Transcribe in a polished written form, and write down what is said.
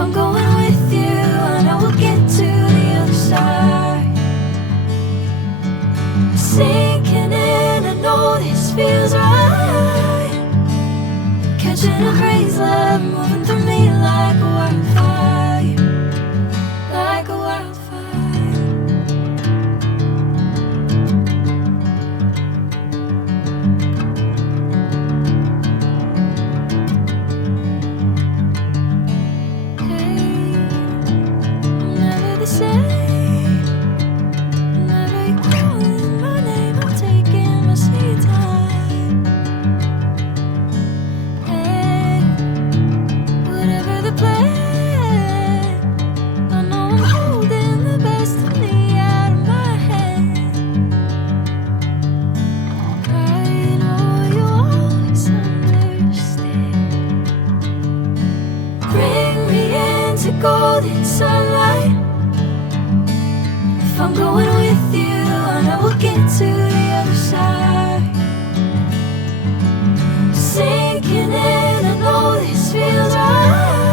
I'm going with you, I know we'll get to the other side. Sinking in, I know this feels right. Catching a crazy love, moving through me like a wildfire, like a wildfire. Golden sunlight. If I'm going with you, I know we'll get to the other side. Sinking in, I know this feels right.